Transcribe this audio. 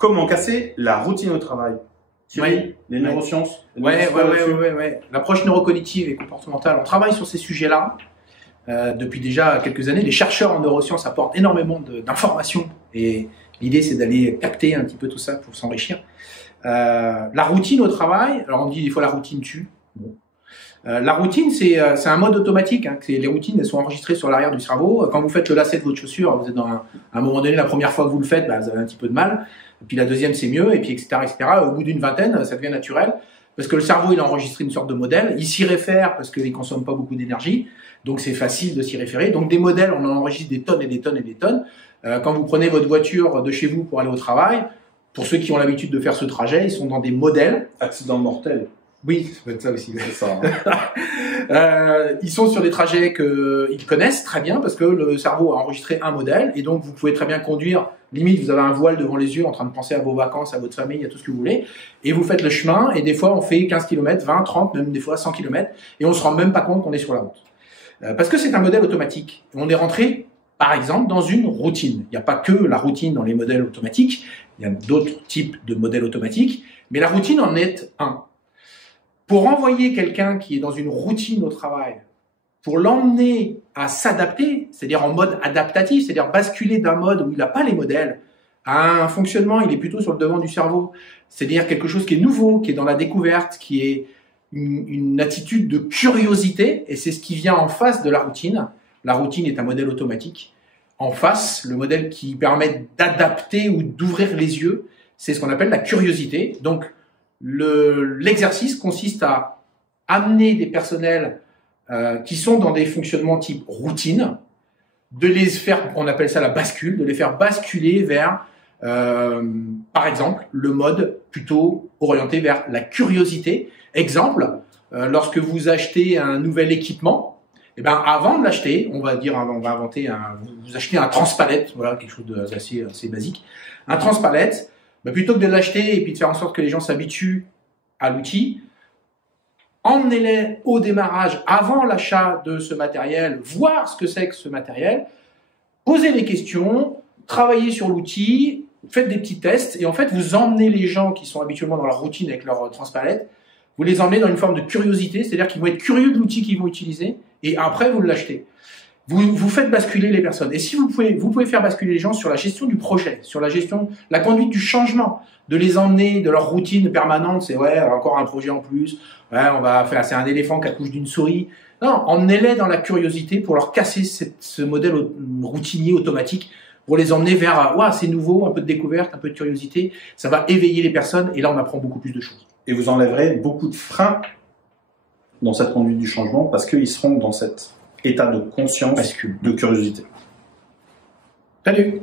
Comment casser la routine au travail? Thierry, les neurosciences. Ouais. L'approche neurocognitive et comportementale, on travaille sur ces sujets-là depuis déjà quelques années. Les chercheurs en neurosciences apportent énormément d'informations et l'idée c'est d'aller capter un petit peu tout ça pour s'enrichir. La routine au travail, alors on dit des fois la routine tue. Bon. La routine, c'est un mode automatique. Hein, les routines, elles sont enregistrées sur l'arrière du cerveau. Quand vous faites le lacet de votre chaussure, vous êtes à un moment donné, la première fois que vous le faites, vous avez un petit peu de mal. Et puis la deuxième, c'est mieux. Et puis etc. Au bout d'une vingtaine, ça devient naturel. Parce que le cerveau, il a enregistré une sorte de modèle. Il s'y réfère parce qu'il consomme pas beaucoup d'énergie. Donc c'est facile de s'y référer. Donc des modèles, on en enregistre des tonnes et des tonnes et des tonnes. Quand vous prenez votre voiture de chez vous pour aller au travail, pour ceux qui ont l'habitude de faire ce trajet, ils sont dans des modèles. Accident mortel. Oui, ça peut être ça aussi. C'est ça. Hein. Ils sont sur des trajets qu'ils connaissent très bien parce que le cerveau a enregistré un modèle et donc vous pouvez très bien conduire. Limite, vous avez un voile devant les yeux en train de penser à vos vacances, à votre famille, à tout ce que vous voulez. Et vous faites le chemin et des fois on fait 15 km, 20, 30, même des fois 100 km et on se rend même pas compte qu'on est sur la route. Parce que c'est un modèle automatique. On est rentré, par exemple, dans une routine. Il n'y a pas que la routine dans les modèles automatiques. Il y a d'autres types de modèles automatiques. Mais la routine en est un. Pour envoyer quelqu'un qui est dans une routine au travail, pour l'emmener à s'adapter, c'est-à-dire en mode adaptatif, c'est-à-dire basculer d'un mode où il n'a pas les modèles, à un fonctionnement, il est plutôt sur le devant du cerveau, c'est-à-dire quelque chose qui est nouveau, qui est dans la découverte, qui est une attitude de curiosité, et c'est ce qui vient en face de la routine. La routine est un modèle automatique. En face, le modèle qui permet d'adapter ou d'ouvrir les yeux, c'est ce qu'on appelle la curiosité. Donc, l'exercice consiste à amener des personnels qui sont dans des fonctionnements type routine, de les faire, on appelle ça la bascule, de les faire basculer vers, par exemple, le mode plutôt orienté vers la curiosité. Exemple, lorsque vous achetez un nouvel équipement, eh ben avant de l'acheter, on va inventer vous achetez un transpalette, voilà quelque chose d'assez basique, un transpalette. Ben, plutôt que de l'acheter et puis de faire en sorte que les gens s'habituent à l'outil, emmenez-les au démarrage avant l'achat de ce matériel, voir ce que c'est que ce matériel, posez des questions, travaillez sur l'outil, faites des petits tests et en fait vous emmenez les gens qui sont habituellement dans leur routine avec leur transpalette, vous les emmenez dans une forme de curiosité, c'est-à-dire qu'ils vont être curieux de l'outil qu'ils vont utiliser et après vous l'achetez. Vous faites basculer les personnes. Et si vous pouvez faire basculer les gens sur la gestion du projet, sur la conduite du changement, de les emmener de leur routine permanente, c'est ouais, encore un projet en plus, ouais, on va faire, c'est un éléphant qui accouche d'une souris. Non, emmenez-les dans la curiosité pour leur casser ce modèle routinier automatique, pour les emmener vers, ouais, c'est nouveau, un peu de découverte, un peu de curiosité, ça va éveiller les personnes et là on apprend beaucoup plus de choses. Et vous enlèverez beaucoup de freins dans cette conduite du changement parce qu'ils seront dans cet état de conscience, de curiosité. Salut!